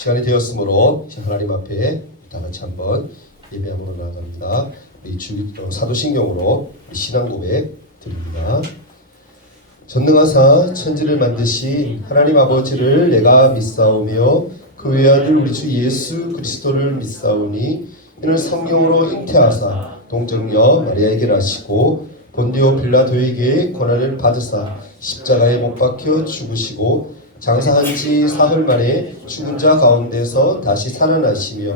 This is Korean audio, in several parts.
시간이 되었으므로 하나님 앞에 다 같이 한번 예배함으로 나아갑니다. 사도신경으로 신앙 고백 드립니다. 전능하사 천지를 만드신 하나님 아버지를 내가 믿사오며 그 외아들 우리 주 예수 그리스도를 믿사오니 이는 성령으로 잉태하사 동정녀 마리아에게 나시고 본디오 빌라도에게 고난을 받으사 십자가에 못 박혀 죽으시고 장사한 지 사흘 만에 죽은 자 가운데서 다시 살아나시며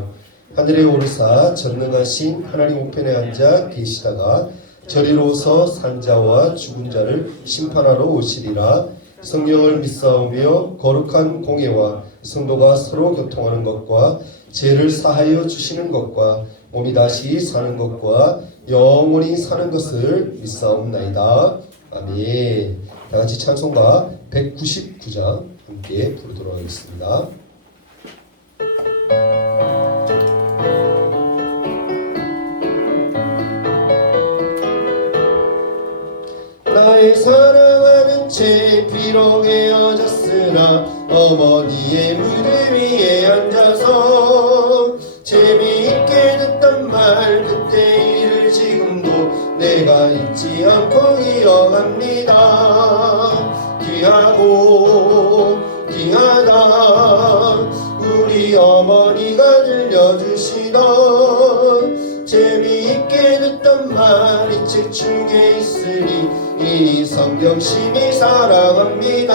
하늘에 오르사 전능하신 하나님 우편에 앉아 계시다가 저리로서 산 자와 죽은 자를 심판하러 오시리라. 성령을 믿사오며 거룩한 공예와 성도가 서로 교통하는 것과 죄를 사하여 주시는 것과 몸이 다시 사는 것과 영원히 사는 것을 믿사옵나이다. 아멘. 다같이 찬송가 199장 함께 부르도록 하겠습니다. 나의 사랑하는 채 비록 헤어졌으나 어머니의 무대 위에 앉아서 재미있게 듣던 말 그때 일을 지금도 내가 잊지 않고 기억합니다. 귀하고 귀하다 우리 어머니가 들려주시던 재미있게 듣던 말 이 책 중에 있으니 이 성경 심히 사랑합니다.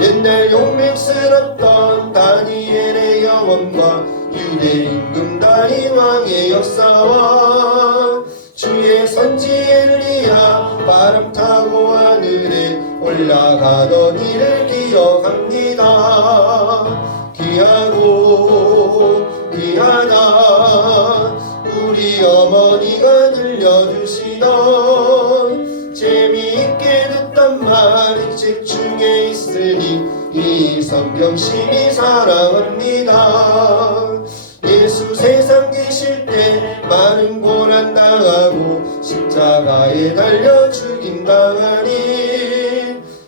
옛날 용맹스럽던 다니엘의 경험과 유대 임금 다윗 왕의 역사와 주의 선지 엘리야 바람 타고 하늘에 올라가던 일을 기억합니다. 귀하고 귀하다 우리 어머니가 들려주시던 재미있게 듣던 말 이 책 중에 있으니 이 성경 심히 사랑합니다. 예수 세상 계실 때 많은 고난 당하고 십자가에 달려 죽임당하니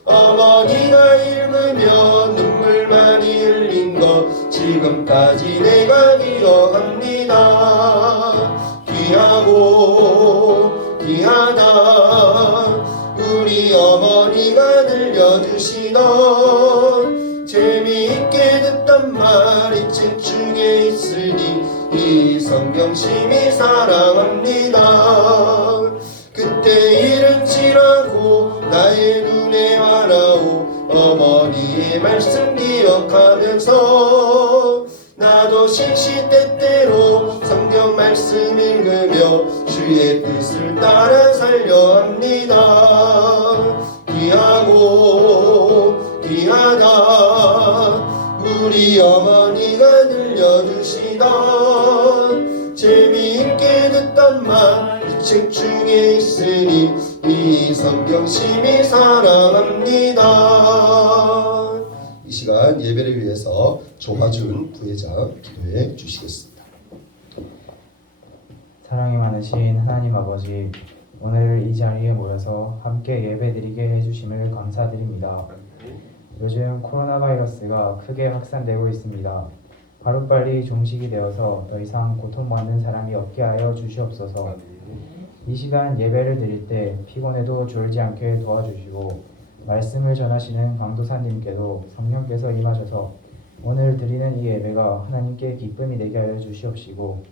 어머니가 읽으며 눈물 많이 흘린 거 지금까지 내가 기억합니다. 귀하고 귀하다 우리 어머니가 들려주시던 재미있게 듣던 말 이 책 중에 있으니 이 성경 심히 사랑합니다. 그때 일은 지나고 나의 눈에 와라오 어머니의 말씀 기억하면서 나도 시시때때로 성경 말씀 읽으며 주의 뜻을 따라 살려 합니다. 귀하고 귀하다 우리 어머니가 들려주시던 재미있게 듣던 말 이 책 중에 있으니 이 성경 심히 사랑합니다. 이 시간 예배를 위해서 조화준 부회장 기도해 주시겠습니다. 사랑이 많으신 하나님 아버지, 오늘 이 자리에 모여서 함께 예배드리게 해주심을 감사드립니다. 요즘 코로나 바이러스가 크게 확산되고 있습니다. 하루빨리 종식이 되어서 더 이상 고통받는 사람이 없게 하여 주시옵소서. 이 시간 예배를 드릴 때 피곤해도 졸지 않게 도와주시고 말씀을 전하시는 강도사님께도 성령께서 임하셔서 오늘 드리는 이 예배가 하나님께 기쁨이 되게 하여 주시옵시고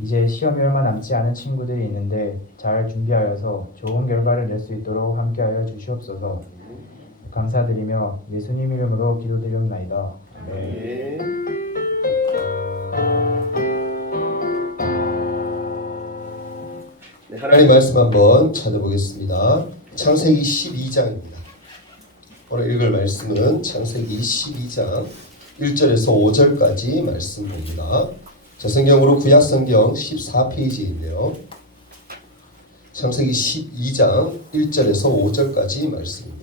이제 시험이 얼마 남지 않은 친구들이 있는데 잘 준비하여서 좋은 결과를 낼 수 있도록 함께하여 주시옵소서. 감사드리며 예수님 이름으로 기도드리옵나이다. 네. 네, 하나님 말씀 한번 찾아보겠습니다. 창세기 12장입니다. 오늘 읽을 말씀은 창세기 12장 1절에서 5절까지 말씀입니다. 자, 성경으로 구약성경 14페이지인데요. 창세기 12장 1절에서 5절까지 말씀입니다.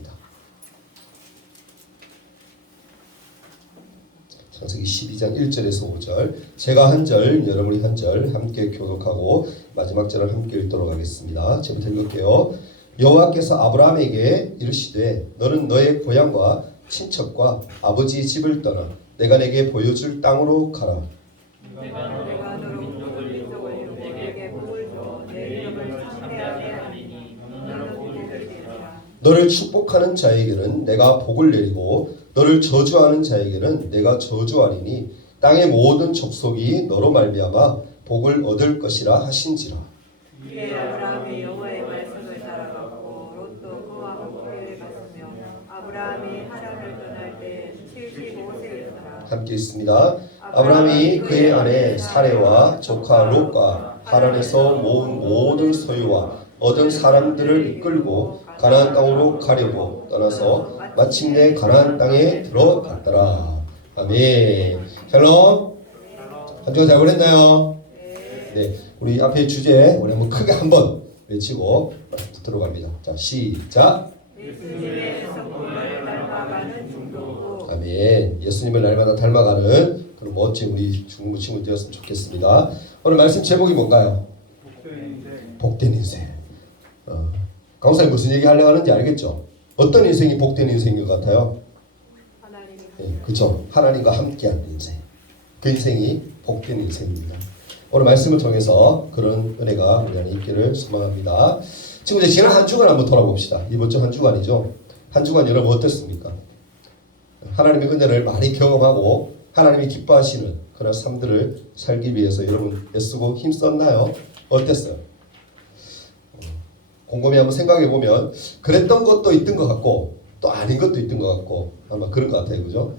창세기 12장 1절에서 5절, 제가 한 절, 여러분이 한 절 함께 교독하고 마지막 절을 함께 읽도록 하겠습니다. 제가 읽을게요. 여호와께서 아브라함에게 이르시되 너는 너의 고향과 친척과 아버지의 집을 떠나 내가 내게 보여줄 땅으로 가라. 내가 너로 민족을 이루고 내게 복을 줘 내 이름을 창대하게 하리니 너는 복이 되리라. 너를 축복하는 자에게는 내가 복을 내리고 너를 저주하는 자에게는 내가 저주하리니 땅의 모든 족속이 너로 말미암아 복을 얻을 것이라 하신지라. 이에 아브라함이 여호와의 말씀을 따라갔고 롯도 그와 함께 갔으며 아브라함이 하란을 떠날 때 75세였더라. 함께 있습니다. 아브라함이 그의 아내 사레와 조카 롯과 하란에서 모은 모든 소유와 얻은 사람들을 이끌고 가나안 땅으로 가려고 떠나서 마침내 가나안 땅에 들어갔더라. 아멘. 샬롬. 한 주간 잘 보냈나요? 네. 우리 앞에 주제 우리 한번 크게 한번 외치고 들어갑니다. 자, 시작. 예수님의 성품을 닮아가는 중동부. 아멘. 예수님을 날마다 닮아가는 그런 멋진 우리 중부 친구 되었으면 좋겠습니다. 오늘 말씀 제목이 뭔가요? 복된 인생. 강사님 무슨 얘기 하려고 하는지 알겠죠? 어떤 인생이 복된 인생인 것 같아요? 하나님이 네, 그렇죠. 하나님과 함께하는 인생. 그 인생이 복된 인생입니다. 오늘 말씀을 통해서 그런 은혜가 우리 안에 있기를 소망합니다. 지금 이제 지난 한 주간 한번 돌아봅시다. 이번 주 한 주간이죠. 한 주간 여러분 어땠습니까? 하나님의 은혜를 많이 경험하고 하나님이 기뻐하시는 그런 삶들을 살기 위해서 여러분 애쓰고 힘썼나요? 어땠어요? 곰곰이 한번 생각해 보면 그랬던 것도 있던 것 같고 또 아닌 것도 있던 것 같고 아마 그런 것 같아요. 그죠?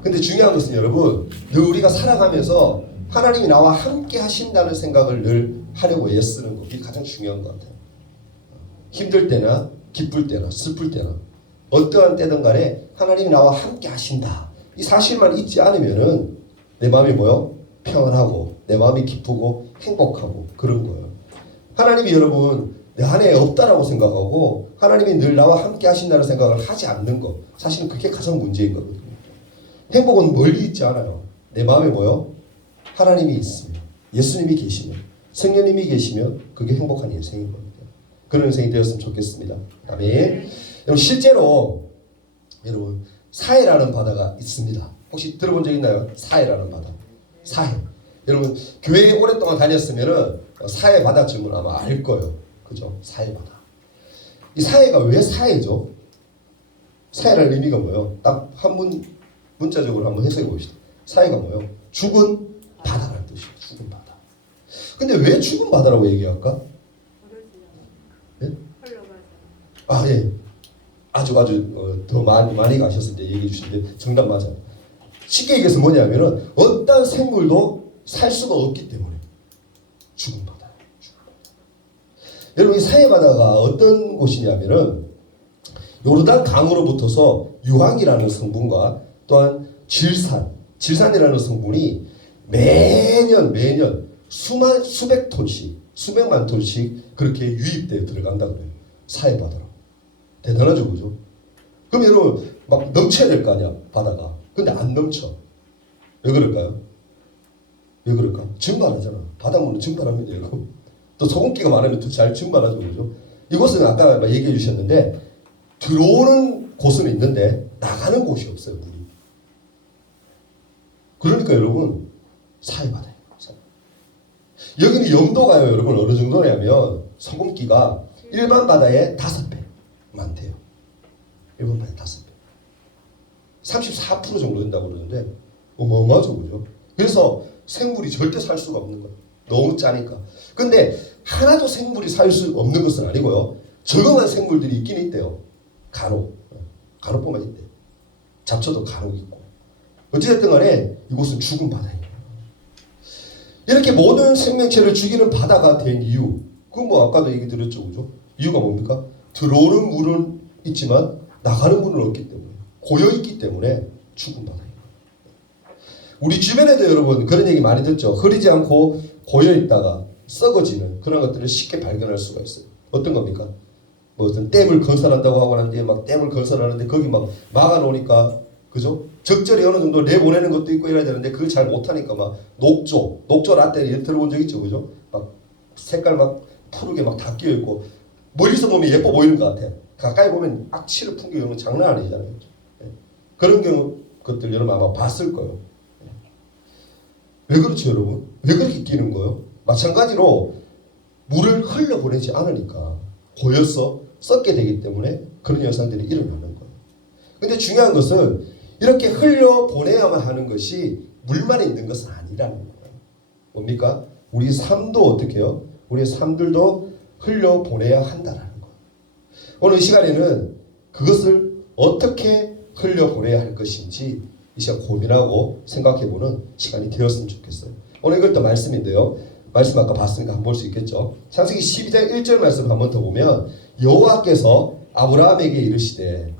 근데 중요한 것은 여러분 늘 우리가 살아가면서 하나님이 나와 함께 하신다는 생각을 늘 하려고 애쓰는 것, 그게 가장 중요한 것 같아요. 힘들 때나 기쁠 때나 슬플 때나 어떠한 때든 간에 하나님이 나와 함께 하신다, 이 사실만 잊지 않으면은 내 마음이 뭐요? 평안하고 내 마음이 기쁘고 행복하고 그런 거예요. 하나님이 여러분 내 안에 없다라고 생각하고 하나님이 늘 나와 함께 하신다는 생각을 하지 않는 거, 사실은 그게 가장 문제인 거거든요. 행복은 멀리 있지 않아요. 내 마음에 뭐요? 하나님이 있으면, 예수님이 계시면, 성령님이 계시면 그게 행복한 인생인 겁니다. 그런 인생이 되었으면 좋겠습니다. 아멘. 여러분 실제로 여러분 사해라는 바다가 있습니다. 혹시 들어본 적 있나요? 사해라는 바다. 사해. 여러분 교회에 오랫동안 다녔으면은 사해 바다쯤은 아마 알 거예요. 그죠? 사해 바다. 이 사해가 왜 사해죠? 사해라는 의미가 뭐예요? 딱 한 문자적으로 한번 해석해 봅시다. 사해가 뭐예요? 죽은 바다라는 뜻이에요. 죽은 바다. 근데 왜 죽은 바다라고 얘기할까? 네? 아, 예. 아주 더 많이 가셨을 때 얘기해 주시는데 정답 맞아요. 쉽게 얘기해서 뭐냐면은 어떤 생물도 살 수가 없기 때문에 죽은 바다. 여러분 이 사해 바다가 어떤 곳이냐면은 요르단 강으로 붙어서 유황이라는 성분과 또한 질산이라는 성분이 매년 수백 톤씩, 수백만 톤씩 그렇게 유입되어 들어간다 그래요. 사해 바다로. 대단하죠, 그죠? 그럼 여러분 막 넘쳐야 될 거 아니야, 바다가. 근데 안 넘쳐. 왜 그럴까요? 왜 그럴까? 증발하잖아. 바닷물은 증발합니다, 여러분. 또 소금기가 많으면 더 잘 증발하죠, 그죠? 이곳은 아까 얘기해 주셨는데 들어오는 곳은 있는데 나가는 곳이 없어요, 물이. 그러니까 여러분 사해바다예요. 여기는 염도가요, 여러분 어느 정도냐면 소금기가 일반 바다의 5배 많대요. 일반 바다의 5배. 34% 정도 된다고 그러는데 어마어마하죠, 그죠? 그래서 생물이 절대 살 수가 없는 거예요. 너무 짜니까. 근데 하나도 생물이 살 수 없는 것은 아니고요. 적응한 생물들이 있긴 있대요. 간혹뿐만 있대요. 잡초도 간혹 있고. 어찌됐든 간에 이곳은 죽은 바다예요. 이렇게 모든 생명체를 죽이는 바다가 된 이유, 그건 뭐 아까도 얘기 드렸죠, 그죠? 이유가 뭡니까? 들어오는 물은 있지만 나가는 물은 없기 때문에, 고여있기 때문에 죽은 바다예요. 우리 주변에도 여러분 그런 얘기 많이 듣죠. 흐리지 않고 고여있다가 썩어지는 그런 것들을 쉽게 발견할 수가 있어요. 어떤 겁니까? 뭐 어떤 댐을 건설한다고 하고 하는데 막 댐을 건설하는데 거기 막 막아놓으니까, 그죠? 적절히 어느 정도 내보내는 것도 있고 이래야 되는데 그걸 잘 못하니까 막 녹조 라떼 들어본 적 있죠, 그죠? 막 색깔 막 푸르게 막 다 끼어 있고 멀리서 보면 예뻐 보이는 것 같아. 가까이 보면 악취를 풍기는 건 장난 아니잖아요. 네. 그런 경우 것들 여러분 아마 봤을 거예요. 왜 그렇죠, 여러분? 왜 그렇게 끼는 거예요? 마찬가지로 물을 흘려보내지 않으니까 고여서 썩게 되기 때문에 그런 현상들이 일어나는 거예요. 근데 중요한 것은 이렇게 흘려보내야만 하는 것이 물만 있는 것은 아니라는 거예요. 뭡니까? 우리 삶도 어떻게 해요? 우리의 삶들도 흘려보내야 한다라는 거예요. 오늘 이 시간에는 그것을 어떻게 흘려보내야 할 것인지 이 시간 고민하고 생각해보는 시간이 되었으면 좋겠어요. 오늘 이것도 말씀인데요. 말씀 아까 봤으니까 한번 볼 수 있겠죠. 창세기 12장 1절 말씀 한번 더 보면 여호와께서 아브라함에게 이르시되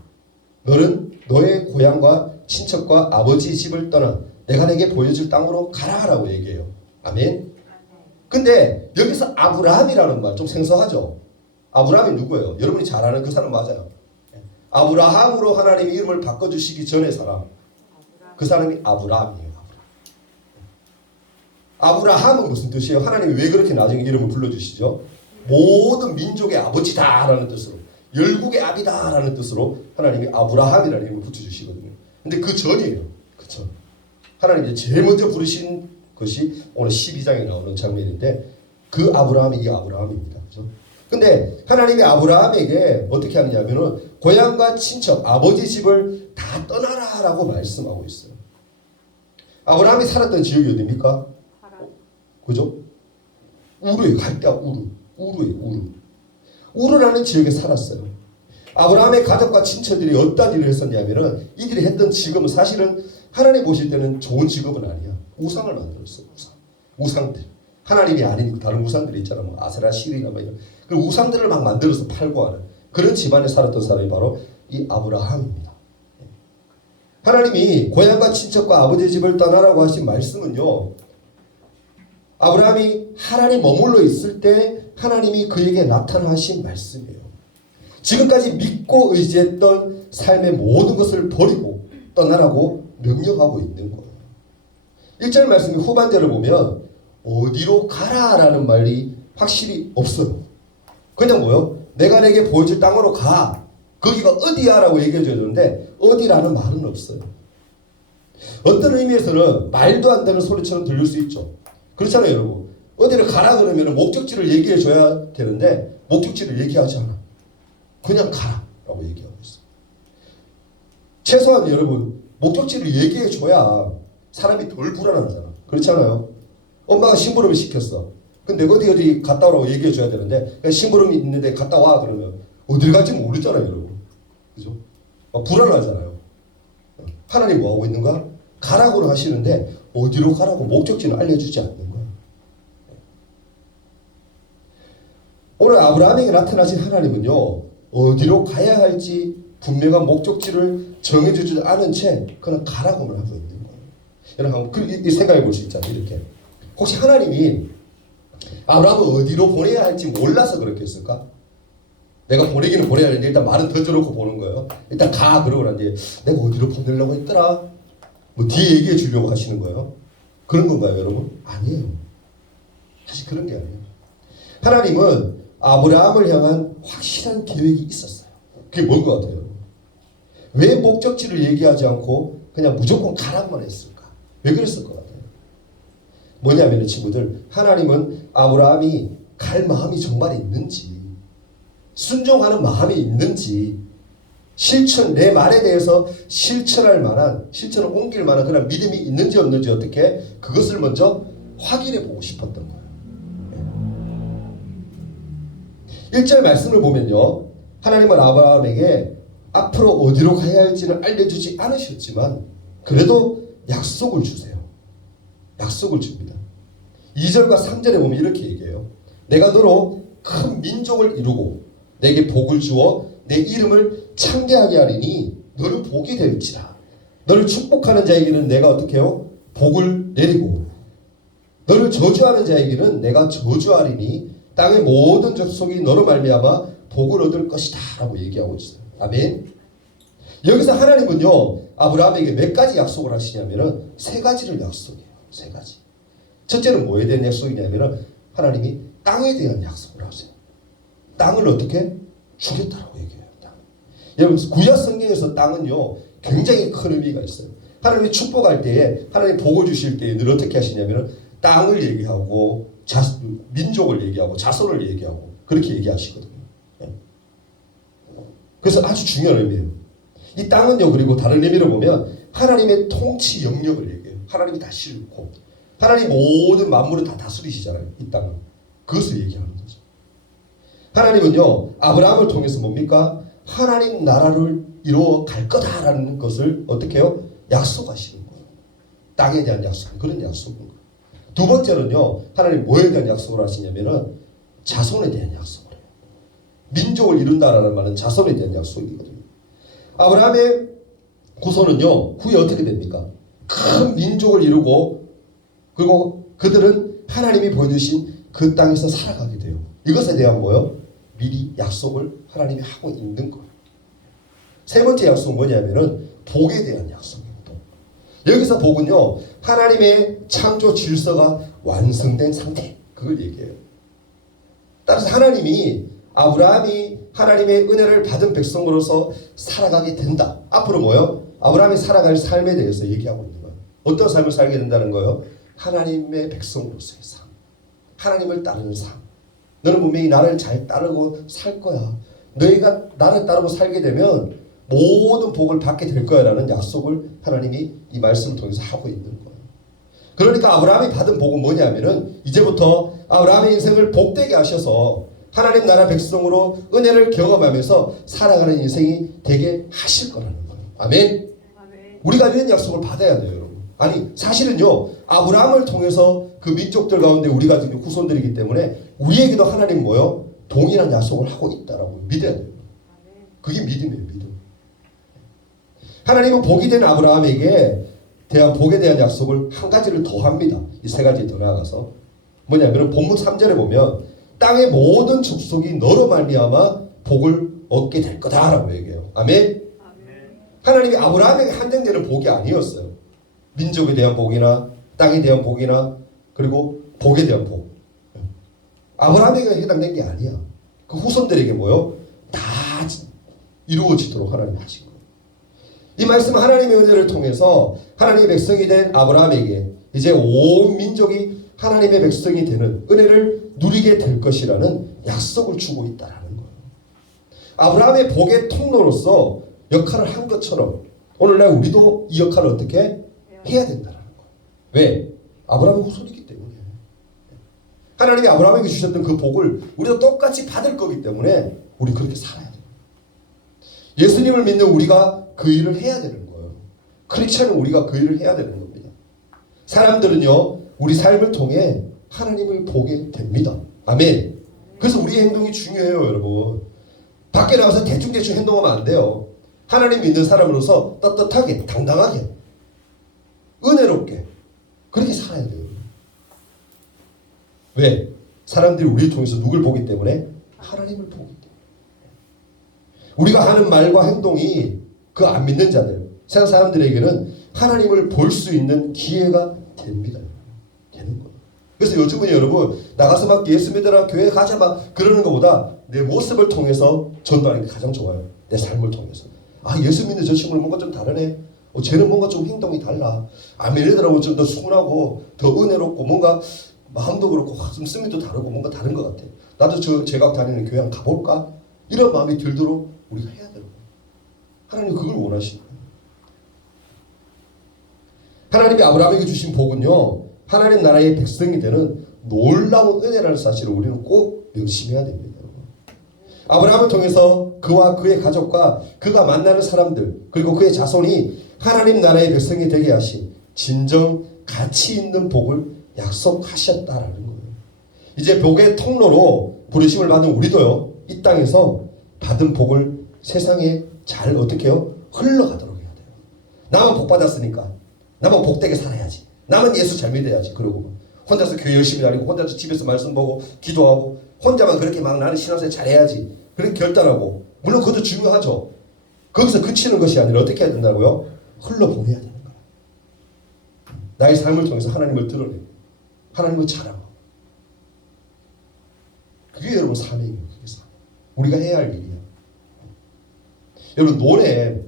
너는 너의 고향과 친척과 아버지 집을 떠나 내가 내게 보여줄 땅으로 가라라고 얘기해요. 아멘. 근데 여기서 아브라함이라는 말 좀 생소하죠. 아브라함이 누구예요? 여러분이 잘 아는 그 사람 맞아요. 아브라함으로 하나님이 이름을 바꿔주시기 전의 사람, 그 사람이 아브라함이에요. 아브라함은 무슨 뜻이에요? 하나님이 왜 그렇게 나중에 이름을 불러주시죠? 모든 민족의 아버지다라는 뜻으로, 열국의 아비다라는 뜻으로 하나님이 아브라함이라는 이름을 붙여주시거든요. 근데 그 전이에요. 그쵸? 하나님이 제일 먼저 부르신 것이 오늘 12장에 나오는 장면인데 그 아브라함이 이 아브라함입니다. 그죠? 근데 하나님이 아브라함에게 어떻게 하느냐면은 고향과 친척, 아버지 집을 다 떠나라라고 말씀하고 있어요. 아브라함이 살았던 지역이 어디입니까? 그죠? 우르에 갈대아 우르에 우르라는 지역에 살았어요. 아브라함의 가족과 친척들이 어떤 일을 했었냐면은 이들이 했던 직업은 사실은 하나님 보실 때는 좋은 직업은 아니야. 우상을 만들었어요. 우상들. 하나님이 아닌 다른 우상들이 있잖아. 뭐 아세라 시리나 뭐 이런. 그 우상들을 막 만들어서 팔고 하는 그런 집안에 살았던 사람이 바로 이 아브라함입니다. 하나님이 고향과 친척과 아버지 집을 떠나라고 하신 말씀은요. 아브라함이 하나님 머물러 있을 때 하나님이 그에게 나타나신 말씀이에요. 지금까지 믿고 의지했던 삶의 모든 것을 버리고 떠나라고 명령하고 있는 거예요. 1절 말씀 후반절을 보면 어디로 가라라는 말이 확실히 없어요. 그냥 뭐요? 내가 내게 보여줄 땅으로 가. 거기가 어디야? 라고 얘기해 줘야 되는데 어디라는 말은 없어요. 어떤 의미에서는 말도 안 되는 소리처럼 들릴 수 있죠. 그렇잖아요, 여러분. 어디를 가라 그러면 목적지를 얘기해 줘야 되는데 목적지를 얘기하지 않아. 그냥 가라라고 얘기하고 있어. 최소한 여러분 목적지를 얘기해 줘야 사람이 덜 불안하잖아. 그렇잖아요. 엄마가 심부름을 시켰어. 근데 어디 갔다 오라고 얘기해 줘야 되는데 심부름이 있는데 갔다 와 그러면 어딜 갈지 모르잖아요, 여러분. 그죠? 불안하잖아요. 하나님 뭐 하고 있는가? 가라고는 하시는데 어디로 가라고 목적지는 알려주지 않는 거예요. 오늘 아브라함에게 나타나신 하나님은요, 어디로 가야 할지 분명한 목적지를 정해주지 않은 채 그냥 가라고만 하고 있는 거예요. 여러분 한번 생각해 볼 수 있잖아요. 이렇게 혹시 하나님이 아브라함을 어디로 보내야 할지 몰라서 그렇게 했을까? 내가 보내기는 보내야 하는데 일단 말은 던져놓고 보는 거예요. 일단 가 그러고 난 뒤에 내가 어디로 보내려고 했더라? 뭐 뒤에 얘기해 주려고 하시는 거예요. 그런 건가요, 여러분? 아니에요. 사실 그런 게 아니에요. 하나님은 아브라함을 향한 확실한 계획이 있었어요. 그게 뭔 것 같아요? 왜 목적지를 얘기하지 않고 그냥 무조건 가라만 했을까? 왜 그랬을 것 같아요? 뭐냐면 친구들, 하나님은 아브라함이 갈 마음이 정말 있는지, 순종하는 마음이 있는지, 내 말에 대해서 실천할 만한, 실천을 옮길 만한 그런 믿음이 있는지 없는지 어떻게 그것을 먼저 확인해 보고 싶었던 거예요. 1절 말씀을 보면요, 하나님은 아브라함에게 앞으로 어디로 가야 할지는 알려주지 않으셨지만 그래도 약속을 주세요. 약속을 줍니다. 2절과 3절에 보면 이렇게 얘기해요. 내가 너로 큰 민족을 이루고 내게 복을 주어 내 이름을 창대하게 하리니 너는 복이 될지라. 너를 축복하는 자에게는 내가 어떻게 해요? 복을 내리고 너를 저주하는 자에게는 내가 저주하리니 땅의 모든 족속이 너로 말미암아 복을 얻을 것이다 라고 얘기하고 있어요. 아멘. 여기서 하나님은요 아브라함에게 몇 가지 약속을 하시냐면은 3가지를 약속해요. 3가지. 첫째는 뭐에 대한 약속이냐면은 하나님이 땅에 대한 약속을 하세요. 땅을 어떻게? 주겠다라고 얘기해요. 땅. 여러분 구약 성경에서 땅은요 굉장히 큰 의미가 있어요. 하나님이 축복할 때에 하나님 복을 주실 때에 늘 어떻게 하시냐면은 땅을 얘기하고 민족을 얘기하고 자손을 얘기하고 그렇게 얘기하시거든요. 그래서 아주 중요한 의미예요. 이 땅은요, 그리고 다른 의미로 보면 하나님의 통치 영역을 얘기해요. 하나님이 다스리고 하나님 모든 만물을 다 다스리시잖아요. 이 땅은. 그것을 얘기하는 거죠. 하나님은요, 아브라함을 통해서 뭡니까? 하나님 나라를 이루어 갈 거다라는 것을 어떻게 해요? 약속하시는 거예요. 땅에 대한 약속, 그런 약속인 거예요. 두 번째는요, 하나님 뭐에 대한 약속을 하시냐면은 자손에 대한 약속을 해요. 민족을 이룬다라는 말은 자손에 대한 약속이거든요. 아브라함의 후손은요, 후에 어떻게 됩니까? 큰 민족을 이루고, 그리고 그들은 하나님이 보여주신 그 땅에서 살아가게 돼요. 이것에 대한 뭐요? 미리 약속을 하나님이 하고 있는 거예요. 세 번째 약속은 뭐냐면은 복에 대한 약속입니다. 여기서 복은요, 하나님의 창조 질서가 완성된 상태, 그걸 얘기해요. 따라서 하나님이 아브라함이 하나님의 은혜를 받은 백성으로서 살아가게 된다. 앞으로 뭐요? 아브라함이 살아갈 삶에 대해서 얘기하고 있는 거예요. 어떤 삶을 살게 된다는 거예요? 하나님의 백성으로서의 삶, 하나님을 따르는 삶. 너는 분명히 나를 잘 따르고 살 거야. 너희가 나를 따르고 살게 되면 모든 복을 받게 될 거야 라는 약속을 하나님이 이 말씀을 통해서 하고 있는 거예요. 그러니까 아브라함이 받은 복은 뭐냐면은 이제부터 아브라함의 인생을 복되게 하셔서 하나님 나라 백성으로 은혜를 경험하면서 살아가는 인생이 되게 하실 거라는 거예요. 아멘. 우리가 이런 약속을 받아야 돼요, 여러분. 아니, 사실은요, 아브라함을 통해서 그 민족들 가운데 우리가 지금 후손들이기 때문에 우리에게도 하나님 뭐요? 동일한 약속을 하고 있다라고 믿어야 돼요. 그게 믿음이에요, 믿음. 하나님은 복이 된 아브라함에게 대한 복에 대한 약속을 한 가지를 더 합니다. 이 세 가지 더 나아가서 뭐냐면 본문 3절에 보면 땅의 모든 족속이 너로 말미암아 복을 얻게 될 거다라고 얘기해요. 아멘. 하나님이 아브라함에게 한정되는 복이 아니었어요. 민족에 대한 복이나 땅에 대한 복이나 그리고 복에 대한 복. 아브라함에게 해당된 게 아니야. 그 후손들에게 뭐요? 다 이루어지도록 하나님이 하신 거예요. 이 말씀은 하나님의 은혜를 통해서 하나님의 백성이 된 아브라함에게 이제 온 민족이 하나님의 백성이 되는 은혜를 누리게 될 것이라는 약속을 주고 있다라는 거예요. 아브라함의 복의 통로로서 역할을 한 것처럼 오늘날 우리도 이 역할을 어떻게 해야 된다는 거예요. 왜? 아브라함의 후손이기 때문에. 하나님이 아브라함에게 주셨던 그 복을 우리도 똑같이 받을 거기 때문에 우리 그렇게 살아야 돼요. 예수님을 믿는 우리가 그 일을 해야 되는 거예요. 크리스천은 우리가 그 일을 해야 되는 겁니다. 사람들은요, 우리 삶을 통해 하나님을 보게 됩니다. 아멘. 그래서 우리의 행동이 중요해요, 여러분. 밖에 나가서 대충대충 행동하면 안 돼요. 하나님 믿는 사람으로서 떳떳하게, 당당하게, 은혜롭게 그렇게 살아야 돼요. 왜? 사람들이 우리를 통해서 누굴 보기 때문에? 하나님을 보기 때문에. 우리가 하는 말과 행동이 그 안 믿는 자들, 세상 사람들에게는 하나님을 볼 수 있는 기회가 됩니다. 되는 거예요. 그래서 요즘은 여러분 나가서 막 예수 믿으라 교회 가자 막 그러는 것보다 내 모습을 통해서 전도하는 게 가장 좋아요. 내 삶을 통해서. 아, 예수 믿는 저 친구는 뭔가 좀 다르네. 쟤는 뭔가 좀 행동이 달라. 아멘. 얘들하고 좀 더 순하고 더 은혜롭고 뭔가 마음도 그렇고 말씀도 다르고 뭔가 다른 것 같아. 나도 제가 다니는 교회 한번 가볼까? 이런 마음이 들도록 우리가 해야 되는 거예요. 하나님 그걸 원하시는 거예요. 하나님이 아브라함에게 주신 복은요, 하나님 나라의 백성이 되는 놀라운 은혜라는 사실을 우리는 꼭 명심해야 됩니다. 아브라함을 통해서 그와 그의 가족과 그가 만나는 사람들 그리고 그의 자손이 하나님 나라의 백성이 되게 하신 진정 가치 있는 복을 약속하셨다라는 거예요. 이제 복의 통로로 부르심을 받은 우리도요, 이 땅에서 받은 복을 세상에 잘 어떻게 해요? 흘러가도록 해야 돼요. 나만 복 받았으니까 나만 복되게 살아야지. 나만 예수 잘 믿어야지. 그러고 혼자서 교회 열심히 다니고 혼자서 집에서 말씀 보고 기도하고 혼자만 그렇게 막 나는 신앙생활 잘해야지. 그렇게 결단하고 물론 그것도 중요하죠. 거기서 그치는 것이 아니라 어떻게 해야 된다고요? 흘러보내야 되는 거예요. 나의 삶을 통해서 하나님을 드러내고 하나님을 자랑하고 그게 여러분 사명이에요. 그게 사명. 우리가 해야 할 일이야. 여러분 논에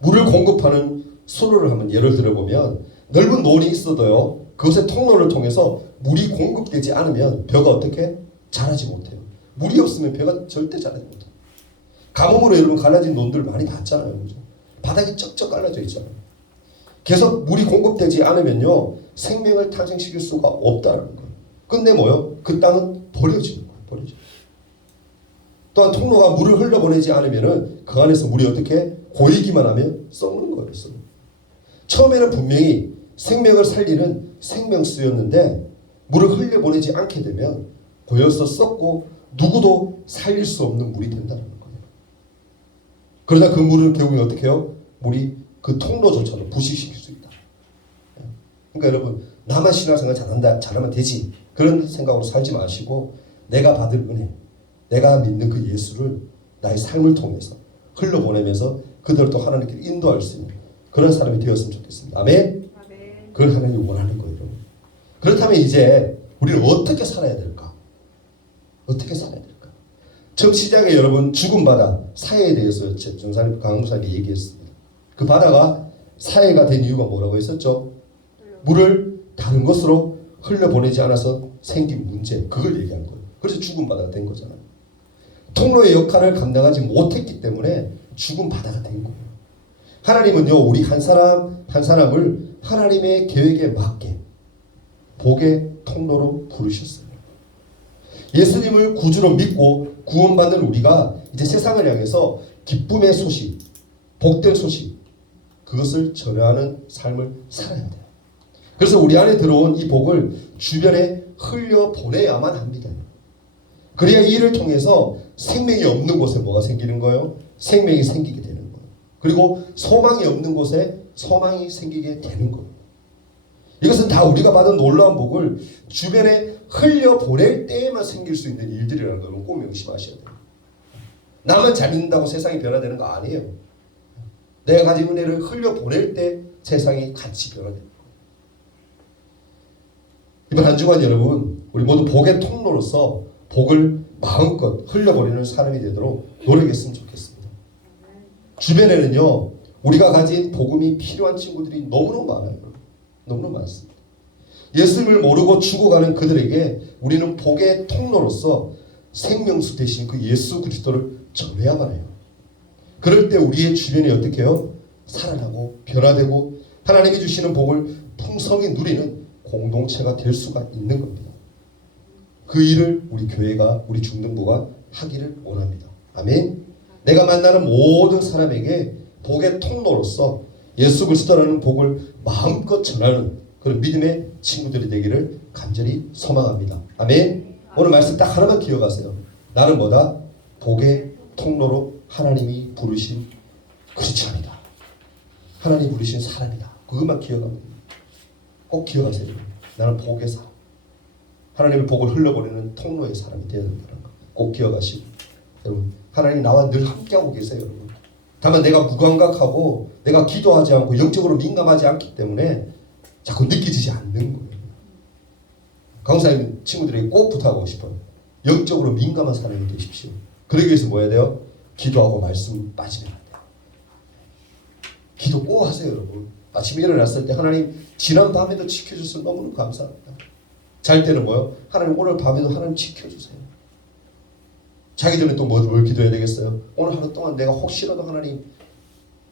물을 공급하는 수로를 한번 예를 들어보면 넓은 논이 있어도요. 그것의 통로를 통해서 물이 공급되지 않으면 벼가 어떻게 자라지 못해요. 물이 없으면 벼가 절대 자라지 못해요. 가뭄으로 여러분 갈라진 논들 많이 봤잖아요. 그죠? 바닥이 쩍쩍 갈라져 있잖아요. 계속 물이 공급되지 않으면요. 생명을 탄생시킬 수가 없다는 거예요. 근데 뭐요? 그 땅은 버려지는 거예요. 버려져. 또한 통로가 물을 흘려보내지 않으면은 그 안에서 물이 어떻게 고이기만 하면 썩는 거예요. 처음에는 분명히 생명을 살리는 생명수였는데 물을 흘려보내지 않게 되면 고여서 썩고 누구도 살릴 수 없는 물이 된다는 거예요. 그러다 그 물은 결국에 어떻게 해요? 물이 그 통로조차도 부식시킬 수 있다. 그러니까 여러분 나만 신앙생활 잘하면 되지 그런 생각으로 살지 마시고 내가 받을 은혜 내가 믿는 그 예수를 나의 삶을 통해서 흘러보내면서 그들도 하나님께 인도할 수 있는 그런 사람이 되었으면 좋겠습니다. 아멘? 아멘. 그걸 하나님이 원하는 거예요. 그렇다면 이제 우리는 어떻게 살아야 될까? 어떻게 살아야 될까? 처음 시작에 여러분 죽은 바다 사해에 대해서 정사님 강목사님이 얘기했습니다. 그 바다가 사해가 된 이유가 뭐라고 했었죠? 물을 다른 것으로 흘려보내지 않아서 생긴 문제 그걸 얘기한 거예요. 그래서 죽은 바다가 된 거잖아요. 통로의 역할을 감당하지 못했기 때문에 죽은 바다가 된 거예요. 하나님은요 우리 한 사람 한 사람을 하나님의 계획에 맞게 복의 통로로 부르셨어요. 예수님을 구주로 믿고 구원받는 우리가 이제 세상을 향해서 기쁨의 소식, 복된 소식 그것을 전하는 삶을 살아야 돼요. 그래서 우리 안에 들어온 이 복을 주변에 흘려보내야만 합니다. 그래야 이 일을 통해서 생명이 없는 곳에 뭐가 생기는 거예요? 생명이 생기게 되는 거예요. 그리고 소망이 없는 곳에 소망이 생기게 되는 거예요. 이것은 다 우리가 받은 놀라운 복을 주변에 흘려보낼 때에만 생길 수 있는 일들이라는 걸 꼭 명심하셔야 돼요. 나만 잘 믿는다고 세상이 변화되는 거 아니에요. 내가 가진 은혜를 흘려보낼 때 세상이 같이 변화됩니다. 이번 한 주간 여러분 우리 모두 복의 통로로서 복을 마음껏 흘려보내는 사람이 되도록 노력했으면 좋겠습니다. 주변에는요 우리가 가진 복음이 필요한 친구들이 너무너무 많아요. 너무너무 많습니다. 예수님을 모르고 죽어가는 그들에게 우리는 복의 통로로서 생명수 대신 그 예수 그리스도를 전해야만 해요. 그럴 때 우리의 주변이 어떻게 해요? 살아나고 변화되고 하나님이 주시는 복을 풍성히 누리는 공동체가 될 수가 있는 겁니다. 그 일을 우리 교회가 우리 중등부가 하기를 원합니다. 아멘. 내가 만나는 모든 사람에게 복의 통로로서 예수 그리스도라는 복을 마음껏 전하는 그런 믿음의 친구들이 되기를 간절히 소망합니다. 아멘. 오늘 말씀 딱 하나만 기억하세요. 나는 뭐다? 복의 통로로 하나님이 부르신 크리스찬이다. 하나님이 부르신 사람이다. 그것만 기억하면 됩니다. 꼭 기억하세요. 나는 복의 사람. 하나님의 복을 흘려보내는 통로의 사람이 되어야 된다는 거 꼭 기억하시고 여러분 하나님 나와 늘 함께하고 계세요. 여러분. 다만 내가 무감각하고 내가 기도하지 않고 영적으로 민감하지 않기 때문에 자꾸 느껴지지 않는 거예요. 강사님 친구들에게 꼭 부탁하고 싶어요. 영적으로 민감한 사람이 되십시오. 그러기 위해서 뭐 해야 돼요? 기도하고 말씀 빠지면 안 돼요. 기도 꼭 하세요. 여러분. 아침에 일어났을 때 하나님 지난 밤에도 지켜주셔서 너무너무 감사합니다. 잘 때는 뭐요? 하나님 오늘 밤에도 하나님 지켜주세요. 자기 전에 또 뭘 기도해야 되겠어요? 오늘 하루 동안 내가 혹시라도 하나님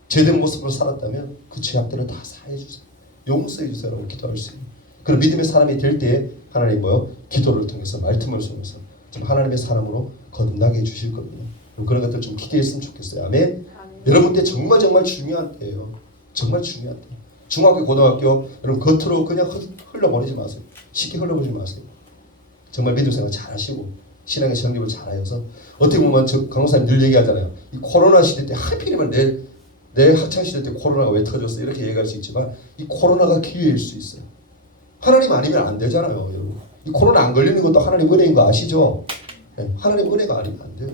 제대로 모습으로 살았다면 그 죄악들을 다 사해주세요. 용서해주세요. 라고 기도할 수 있는 그런 믿음의 사람이 될 때에 하나님 뭐요? 기도를 통해서 말씀을 통해서 좀 하나님의 사람으로 거듭나게 해주실 겁니다. 그런 것들 좀 기대했으면 좋겠어요. 아멘. 여러분 때 정말 중요한 때예요. 정말 중요한 때. 중학교, 고등학교 여러분 겉으로 그냥 흘러보내지 마세요. 쉽게 흘러보내지 마세요. 정말 믿음 생활 잘하시고 신앙의 정립을 잘하여서 어떻게 보면 저 강사님 늘 얘기하잖아요. 이 코로나 시대 때 하필이면 내 학창 시대 때 코로나가 왜 터졌어 이렇게 얘기할 수 있지만 이 코로나가 기회일 수 있어요. 하나님 아니면 안 되잖아요. 여러분. 이 코로나 안 걸리는 것도 하나님 은혜인 거 아시죠? 네, 하나님 은혜가 아니면 안 돼요.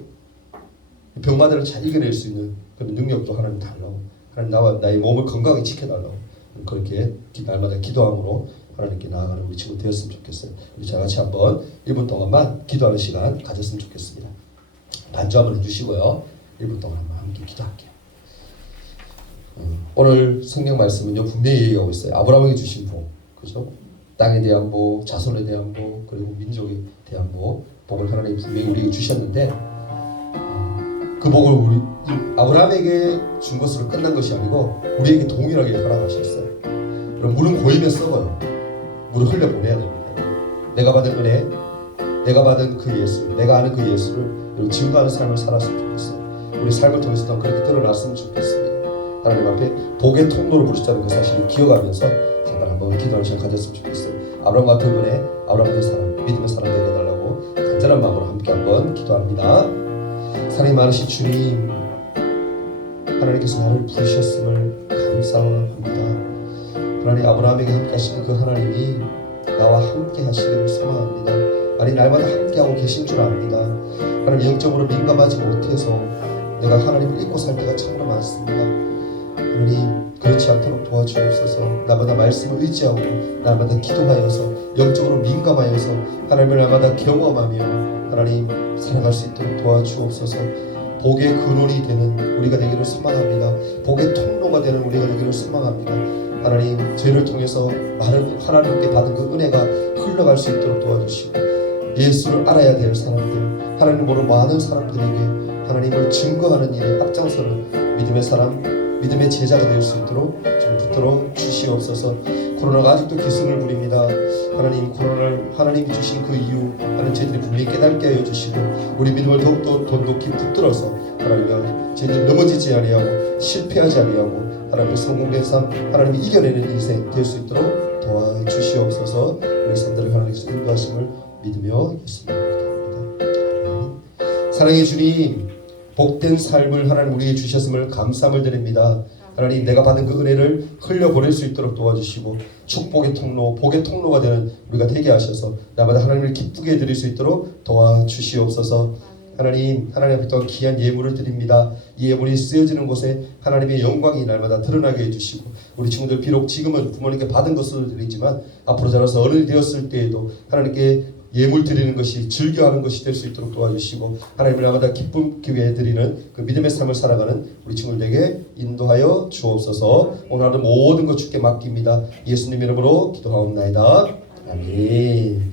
병마다를 잘 이겨낼 수 있는 그런 능력도 하나님 달라고 하나님 나의 몸을 건강하게 지켜달라고 그렇게 날마다 기도함으로 하나님께 나아가는 우리 친구 되었으면 좋겠어요. 우리 다 같이 한번 1분 동안만 기도하는 시간 가졌으면 좋겠습니다. 반주 한번 해주시고요. 1분 동안 한번 함께 기도할게요. 오늘 성경 말씀은요 분명히 얘기하고 있어요. 아브라함에게 주신 복, 그죠? 땅에 대한 복, 자손에 대한 복, 그리고 민족에 대한 복을 하나님 분명히 우리에게 주셨는데 그 복을 우리 아브라함에게 준 것으로 끝난 것이 아니고 우리에게 동일하게 허락하셨어요. 그럼 물은 고이면 썩어요. 물을 흘려 보내야 됩니다. 내가 받은 은혜, 내가 받은 그 예수, 내가 아는 그 예수를 증거하는 삶을 살았으면 좋겠어요. 우리 삶을 통해서도 그렇게 드러났으면 좋겠습니다. 하나님 앞에 복의 통로를 부르셨다는 그 사실을 기억하면서 잠깐 한번 기도하는 시간 가졌으면 좋겠어요. 아브라함 같은 은혜, 아브라함 같은 사람, 믿음의 사람 되게 해달라고 간절한 마음으로 함께 한번 기도합니다. 사랑이 많으신 주님, 하나님께서 나를 부르셨음을 감사합니다. 하나님 아브라함에게 함께 하시는 그 하나님이 나와 함께 하시기를 소망합니다. 아니 날마다 함께하고 계신 줄 압니다. 하나님 영적으로 민감하지 못해서 내가 하나님을 잊고 살 때가 참으로 많습니다. 하나님 그렇지 않도록 도와주옵소서. 나마다 말씀을 의지하고 날마다 기도하여서 영적으로 민감하여서 하나님을 날마다 경험하며 하나님 살아갈 수 있도록 도와주옵소서. 복의 근원이 되는 우리가 되기를 소망합니다. 복의 통로가 되는 우리가 되기를 소망합니다. 하나님 죄를 통해서 많은 하나님께 받은 그 은혜가 흘러갈 수 있도록 도와주시고 예수를 알아야 될 사람들, 하나님 모르는 많은 사람들에게 하나님을 증거하는 일에 앞장서는 믿음의 사람, 믿음의 제자가 될 수 있도록 좀 붙들어 주시옵소서. 코로나가 아직도 기승을 부립니다. 하나님 코로나를 하나님이 주신 그 이유 하는 저희들이 분명히 깨닫게 하여 주시고 우리 믿음을 더욱더 돈독히 붙들어서 하나님과 저희들이 넘어지지 아니하고 실패하지 아니하고 하나님의 성공된 삶, 하나님이 이겨내는 인생 될 수 있도록 도와주시옵소서. 우리 성도들 하나님께서 인도하심을 믿으며 예수님을 기도합니다. 사랑의 주님, 복된 삶을 하나님 우리에게 주셨음을 감사함을 드립니다. 하나님 내가 받은 그 은혜를 흘려보낼 수 있도록 도와주시고 축복의 통로, 복의 통로가 되는 우리가 되게 하셔서 날마다 하나님을 기쁘게 해드릴 수 있도록 도와주시옵소서. 하나님 앞에 또 귀한 예물을 드립니다. 이 예물이 쓰여지는 곳에 하나님의 영광이 날마다 드러나게 해주시고 우리 친구들 비록 지금은 부모님께 받은 것을 드리지만 앞으로 자라서 어른이 되었을 때에도 하나님께 예물 드리는 것이 즐겨하는 것이 될 수 있도록 도와주시고 하나님을 날마다 기쁘게 해드리는 그 믿음의 삶을 살아가는 우리 친구들에게 인도하여 주옵소서. 오늘 하루 모든 것 주께 맡깁니다. 예수님 이름으로 기도하옵나이다. 아멘.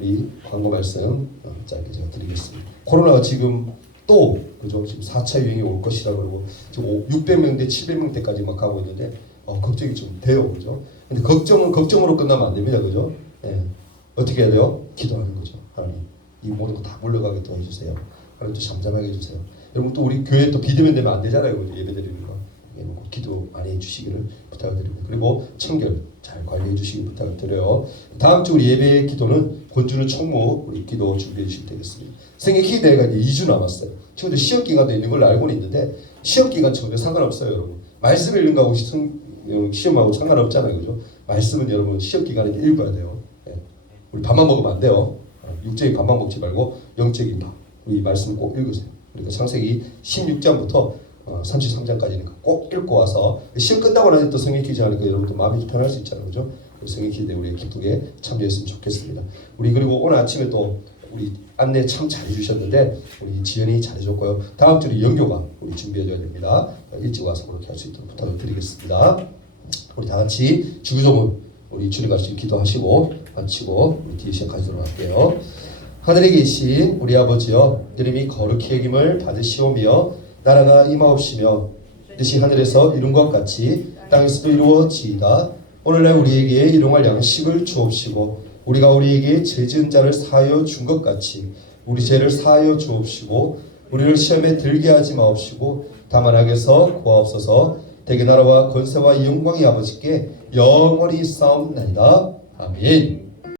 우리 광고 말씀 짧게 제가 드리겠습니다. 코로나가 지금 또 그죠? 지금 4차 유행이 올 것이라 그러고 지금 600명대 700명대까지 막 가고 있는데 걱정이 좀 돼요, 그죠? 근데 걱정은 걱정으로 끝나면 안 됩니다, 그죠? 네. 어떻게 해야 돼요? 기도하는 거죠. 하나님 이 모든 거 다 물러가게 도와주세요. 하나님 또 잠잠하게 해주세요. 여러분 또 우리 교회 또 비대면 되면 안 되잖아요, 그죠? 예배드리는 거. 기도 많이 해주시기를 부탁드립니다. 그리고 청결 잘 관리해 주시기 부탁을 드려요. 다음 주 우리 예배 기도는 권주는 총무 우리 기도 준비해 주시면 되겠습니다. 생애 기대가 이제 2주 남았어요. 친구들 시험 기간도 있는 걸 알고는 있는데 시험 기간 친구들 상관없어요, 여러분. 말씀 읽는 거하고 시험하고 상관없잖아요, 그죠? 말씀은 여러분 시험 기간에 읽어야 돼요. 네. 우리 밥만 먹으면 안 돼요. 육적인 밥만 먹지 말고 영적인 밥. 우리 말씀 꼭 읽으세요. 그러니까 창세기 16장부터 33장까지는 꼭 읽고 와서 시험 끝나고 나니 또 성경 기도 하니까 여러분도 마음이 편할 수 있잖아요, 그죠? 성경 기도에 우리 기쁘게 참여했으면 좋겠습니다. 우리 그리고 오늘 아침에 또 우리 안내 참 잘해주셨는데 우리 지연이 잘해줬고요. 다음 주에 연교가 우리 준비해줘야 됩니다. 일찍 와서 그렇게 할 수 있도록 부탁을 드리겠습니다. 우리 다 같이 주기도문 우리 주님 같이 기도하시고 마치고 우리 뒤에 시간 가지도록 할게요. 하늘에 계신 우리 아버지여, 이름이 거룩히 여김을 받으시오며 나라가 임하옵시며 뜻이 하늘에서 이룬 것 같이 땅에서도 이루어지이다. 오늘날 우리에게 일용할 양식을 주옵시고 우리가 우리에게 죄 지은 자를 사하여 준 것 같이 우리 죄를 사하여 주옵시고 우리를 시험에 들게 하지 마옵시고 다만 악에서 구하옵소서. 대개 나라와 권세와 영광이 아버지께 영원히 싸움나이다. 아멘.